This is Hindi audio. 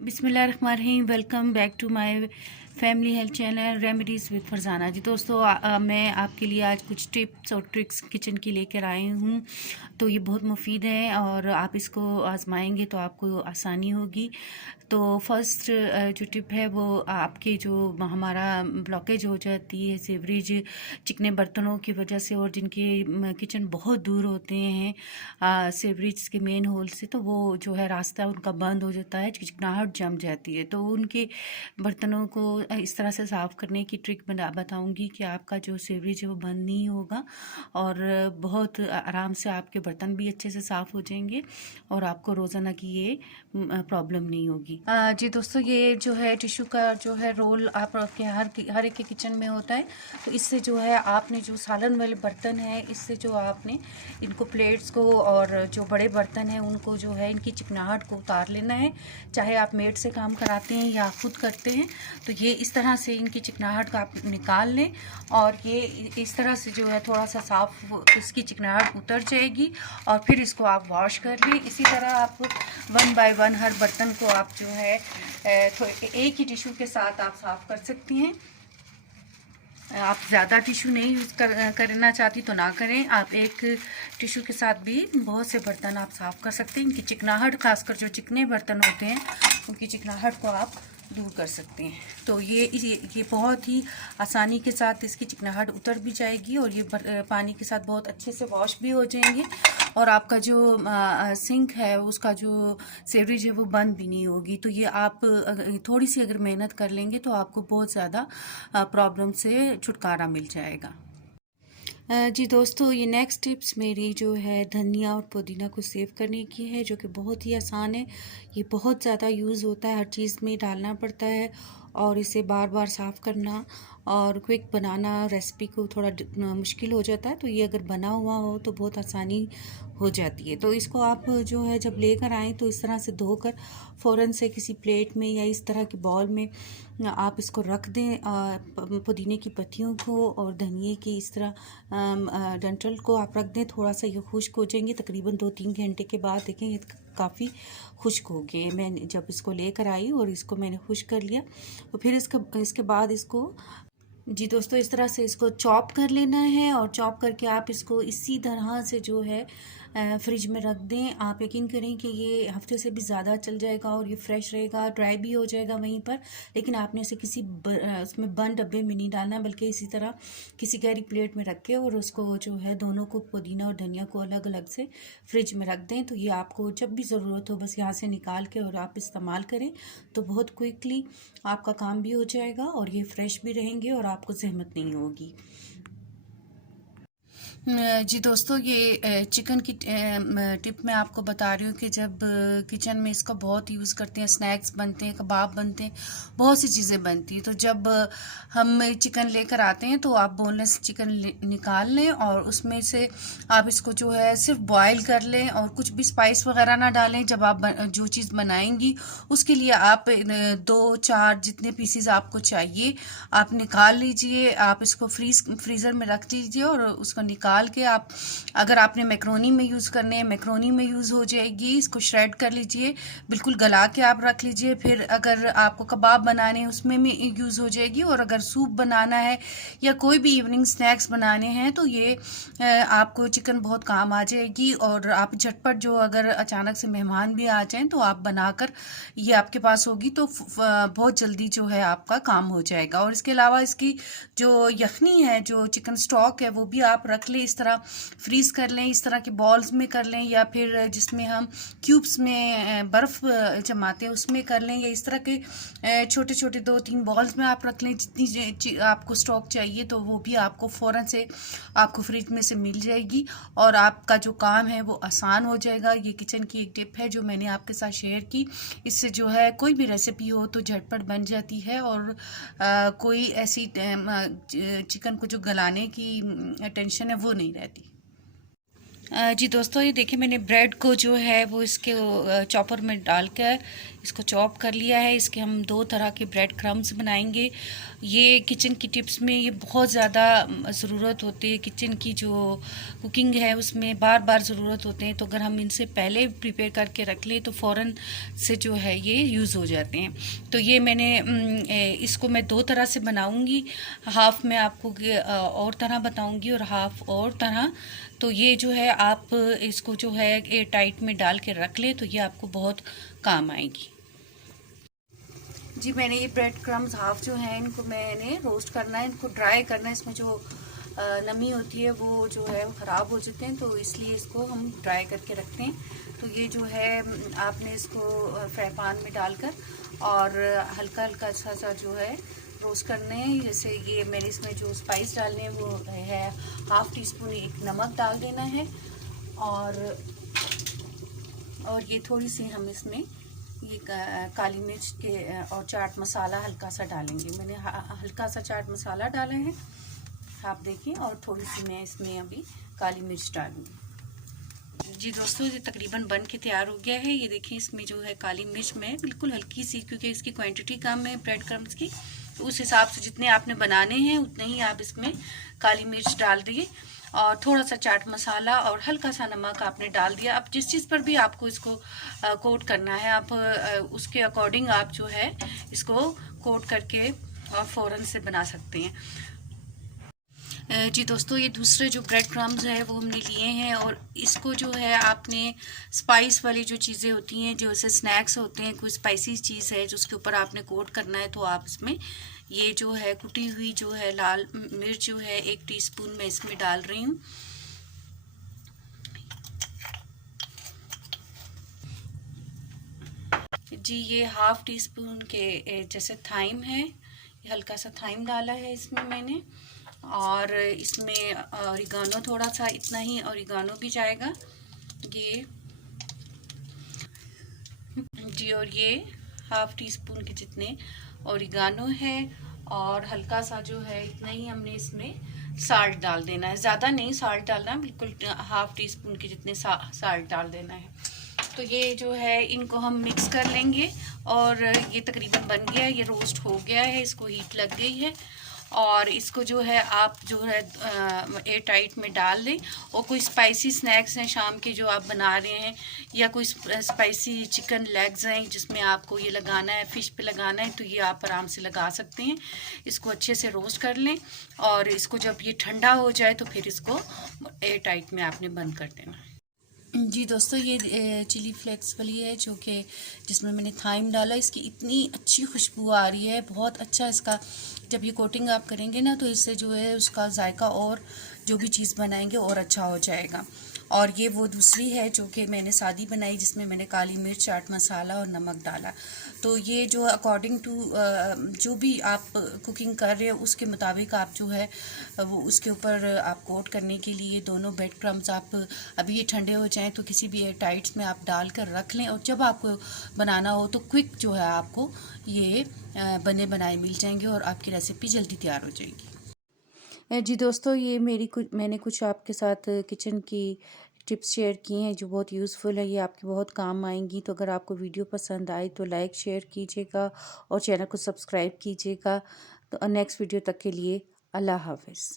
बिस्मिल्लाहिर्रहमानिर्रहीम। Welcome back to my family health channel remedies with Farzana ji. दोस्तों मैं आपके लिए आज कुछ टिप्स और ट्रिक्स किचन की लेकर आई हूँ। तो ये बहुत मुफीद है और आप इसको आजमाएंगे तो आपको आसानी होगी। तो फर्स्ट जो टिप है वो आपके जो हमारा ब्लॉकेज हो जाती है सीवरेज चिकने बर्तनों की वजह से, और जिनके किचन बहुत दूर होते हैं सीवरेज के मेन होल से, तो वो जो है रास्ता उनका बंद हो जाता है, चिकनाहट जम जाती है। तो उनके बर्तनों को इस तरह से साफ़ करने की ट्रिक बताऊंगी कि आपका जो सीवरेज है वो बंद नहीं होगा और बहुत आराम से आपके बर्तन भी अच्छे से साफ़ हो जाएंगे और आपको रोज़ाना की ये प्रॉब्लम नहीं होगी। जी दोस्तों, ये जो है टिश्यू का जो है रोल आपके हर एक के किचन में होता है। तो इससे जो है आपने जो सालन वाले बर्तन हैं, इससे जो आपने इनको प्लेट्स को और जो बड़े बर्तन हैं उनको जो है इनकी चिकनाहट को उतार लेना है। चाहे आप मेड से काम कराते हैं या खुद करते हैं, तो ये इस तरह से इनकी चिकनाहट का आप निकाल लें और ये इस तरह से जो है थोड़ा सा साफ इसकी चिकनाहट उतर जाएगी और फिर इसको आप वॉश कर लें। इसी तरह आप 1 बाय 1 हर बर्तन को आप जो है तो एक ही टिश्यू के साथ आप साफ़ कर सकती हैं। आप ज़्यादा टिश्यू नहीं यूज़ करना चाहती तो ना करें। आप एक टिश्यू के साथ भी बहुत से बर्तन आप साफ़ कर सकते हैं। इनकी चिकनाहट, खासकर जो चिकने बर्तन होते हैं उनकी चिकनाहट को आप दूर कर सकते हैं। तो ये बहुत ही आसानी के साथ इसकी चिकनाहट उतर भी जाएगी और ये पानी के साथ बहुत अच्छे से वॉश भी हो जाएंगे और आपका जो सिंक है उसका जो सीवरेज है वो बंद भी नहीं होगी। तो ये आप थोड़ी सी अगर मेहनत कर लेंगे तो आपको बहुत ज़्यादा प्रॉब्लम से छुटकारा मिल जाएगा। जी दोस्तों, ये नेक्स्ट टिप्स मेरी जो है धनिया और पुदीना को सेव करने की है, जो कि बहुत ही आसान है। ये बहुत ज़्यादा यूज़ होता है, हर चीज़ में डालना पड़ता है और इसे बार बार साफ़ करना और क्विक बनाना रेसिपी को थोड़ा मुश्किल हो जाता है। तो ये अगर बना हुआ हो तो बहुत आसानी हो जाती है। तो इसको आप जो है जब लेकर आएँ तो इस तरह से धोकर फ़ौरन से किसी प्लेट में या इस तरह के बाउल में आप इसको रख दें। पुदीने की पत्तियों को और धनिए की इस तरह डंठल को आप रख दें। थोड़ा सा ये खुश्क हो जाएंगे, तकरीबन 2-3 घंटे के बाद देखें ये काफ़ी खुश्क हो गए। मैं जब इसको लेकर आई और इसको मैंने खुश्क कर लिया तो फिर इसके बाद इसको जी दोस्तों इस तरह से इसको चॉप कर लेना है और चॉप करके आप इसको इसी तरह से जो है फ्रिज में रख दें। आप यकीन करें कि ये हफ्ते से भी ज़्यादा चल जाएगा और ये फ्रेश रहेगा, ड्राई भी हो जाएगा वहीं पर। लेकिन आपने इसे किसी उसमें बंद डब्बे में नहीं डालना है, बल्कि इसी तरह किसी गहरी प्लेट में रख के और उसको जो है दोनों को, पुदीना और धनिया को अलग अलग से फ्रिज में रख दें। तो ये आपको जब भी ज़रूरत हो बस यहाँ से निकाल के और आप इस्तेमाल करें तो बहुत क्विकली आपका काम भी हो जाएगा और ये फ्रेश भी रहेंगे और आपको ज़हमत नहीं होगी। जी दोस्तों, ये चिकन की टिप मैं आपको बता रही हूँ कि जब किचन में इसका बहुत यूज़ करते हैं, स्नैक्स बनते हैं, कबाब बनते हैं, बहुत सी चीज़ें बनती हैं। तो जब हम चिकन लेकर आते हैं तो आप बोनलेस चिकन निकाल लें और उसमें से आप इसको जो है सिर्फ बॉयल कर लें और कुछ भी स्पाइस वगैरह ना डालें। जब आप जो चीज़ बनाएंगी उसके लिए आप 2-4 जितने पीसीज आपको चाहिए आप निकाल लीजिए। आप इसको फ्रीज़र में रख लीजिए और उसको निकाल के आप, अगर आपने मैक्रोनी में यूज़ करने हैं मैक्रोनी में यूज़ हो जाएगी। इसको श्रेड कर लीजिए, बिल्कुल गला के आप रख लीजिए। फिर अगर आपको कबाब बनाने हैं उसमें भी यूज़ हो जाएगी और अगर सूप बनाना है या कोई भी इवनिंग स्नैक्स बनाने हैं तो ये आपको चिकन बहुत काम आ जाएगी। और आप झटपट जो अगर अचानक से मेहमान भी आ जाएं तो आप बनाकर ये आपके पास होगी तो बहुत जल्दी जो है आपका काम हो जाएगा। और इसके अलावा इसकी जो यखनी है, जो चिकन स्टॉक है, वो भी आप रख लें, इस तरह फ्रीज़ कर लें, इस तरह के बॉल्स में कर लें या फिर जिसमें हम क्यूब्स में बर्फ़ जमाते हैं उसमें कर लें, या इस तरह के छोटे छोटे 2-3 बॉल्स में आप रख लें। जितनी आपको स्टॉक चाहिए तो वो भी आपको फ़ौरन से आपको फ्रिज में से मिल जाएगी और आपका जो काम है वो आसान हो जाएगा। ये किचन की एक टिप है जो मैंने आपके साथ शेयर की। इससे जो है कोई भी रेसिपी हो तो झटपट बन जाती है और कोई ऐसी चिकन को जो गलाने की टेंशन है वो नहीं रहती। जी दोस्तों, ये देखिए मैंने ब्रेड को जो है वो इसके चॉपर में डाल कर इसको चॉप कर लिया है। इसके हम 2 तरह के ब्रेड क्रम्स बनाएंगे। ये किचन की टिप्स में ये बहुत ज़्यादा ज़रूरत होती है। किचन की जो कुकिंग है उसमें बार बार ज़रूरत होते हैं, तो अगर हम इनसे पहले प्रिपेयर करके रख लें तो फ़ौरन से जो है ये यूज़ हो जाते हैं। तो ये मैंने इसको मैं 2 तरह से बनाऊंगी। हाफ़ मैं आपको और तरह बताऊंगी और हाफ़ और तरह। तो ये जो है आप इसको जो है एयर टाइट में डाल के रख लें तो ये आपको बहुत काम आएगी। जी मैंने ये ब्रेड क्रम्स हाफ जो है इनको मैंने रोस्ट करना है, इनको ड्राई करना है। इसमें जो नमी होती है वो जो है वो ख़राब हो जाते हैं, तो इसलिए इसको हम ड्राई करके रखते हैं। तो ये जो है आपने इसको फ्राई पैन में डालकर और हल्का हल्का अच्छा सा जो है रोस्ट करने हैं। जैसे ये मैंने इसमें जो स्पाइस डालने हैं वो है 1/2 टीस्पून एक नमक डाल देना है, और ये थोड़ी सी हम इसमें ये काली मिर्च के और चाट मसाला हल्का सा डालेंगे। मैंने हल्का सा चाट मसाला डाला है, आप देखिए, और थोड़ी सी मैं इसमें अभी काली मिर्च डालूंगी। जी दोस्तों, ये तकरीबन बन के तैयार हो गया है। ये देखिए इसमें जो है काली मिर्च में बिल्कुल हल्की सी, क्योंकि इसकी क्वांटिटी कम है ब्रेड क्रम्स की, तो उस हिसाब से जितने आपने बनाने हैं उतने ही आप इसमें काली मिर्च डाल दिए, और थोड़ा सा चाट मसाला और हल्का सा नमक आपने डाल दिया। अब जिस चीज़ पर भी आपको इसको कोट करना है, आप उसके अकॉर्डिंग आप जो है इसको कोट करके और फ़ौरन से बना सकते हैं। जी दोस्तों, ये दूसरे जो ब्रेड क्रम्स है वो हमने लिए हैं, और इसको जो है आपने स्पाइस वाली जो चीज़ें होती हैं, जो ऐसे स्नैक्स होते हैं, कोई स्पाइसी चीज़ है जो उसके ऊपर आपने कोट करना है, तो आप इसमें ये जो है कुटी हुई जो है लाल मिर्च जो है 1 टीस्पून मैं इसमें डाल रही हूँ। जी ये 1/2 टीस्पून के जैसे थाइम है, हल्का सा थाइम डाला है इसमें मैंने, और इसमें ऑरिगानो थोड़ा सा, इतना ही ऑरिगानो भी जाएगा ये जी। और ये 1/2 टीस्पून के जितने ऑरिगानो है, और हल्का सा जो है इतना ही हमने इसमें साल्ट डाल देना है। ज़्यादा नहीं साल्ट डालना, बिल्कुल 1/2 टीस्पून के जितने साल्ट डाल देना है। तो ये जो है इनको हम मिक्स कर लेंगे, और ये तकरीबन बन गया है, ये रोस्ट हो गया है, इसको हीट लग गई है, और इसको जो है आप जो है एयर टाइट में डाल दें। और कोई स्पाइसी स्नैक्स हैं शाम के जो आप बना रहे हैं, या कोई स्पाइसी चिकन लेग्स हैं जिसमें आपको ये लगाना है, फ़िश पे लगाना है, तो ये आप आराम से लगा सकते हैं। इसको अच्छे से रोस्ट कर लें, और इसको जब ये ठंडा हो जाए तो फिर इसको एयर टाइट में आपने बंद कर देना है। जी दोस्तों, ये चिली फ्लेक्स वाली है जो कि जिसमें मैंने थाइम डाला। इसकी इतनी अच्छी खुशबू आ रही है, बहुत अच्छा इसका जब ये कोटिंग आप करेंगे ना, तो इससे जो है उसका जायका और जो भी चीज़ बनाएंगे और अच्छा हो जाएगा। और ये वो दूसरी है जो कि मैंने सादी बनाई, जिसमें मैंने काली मिर्च, चाट मसाला और नमक डाला। तो ये जो अकॉर्डिंग टू जो भी आप कुकिंग कर रहे हो उसके मुताबिक आप जो है वो उसके ऊपर आप कोट करने के लिए दोनों ब्रेड क्रम्स आप अभी ये ठंडे हो जाएं तो किसी भी एयर टाइट्स में आप डाल कर रख लें, और जब आपको बनाना हो तो क्विक जो है आपको ये बने बनाए मिल जाएंगे, और आपकी रेसिपी जल्दी तैयार हो जाएगी। जी दोस्तों, ये मैंने कुछ आपके साथ किचन की टिप्स शेयर की हैं जो बहुत यूज़फुल है, ये आपके बहुत काम आएंगी। तो अगर आपको वीडियो पसंद आए तो लाइक शेयर कीजिएगा और चैनल को सब्सक्राइब कीजिएगा। तो नेक्स्ट वीडियो तक के लिए अल्लाह हाफ़िज़।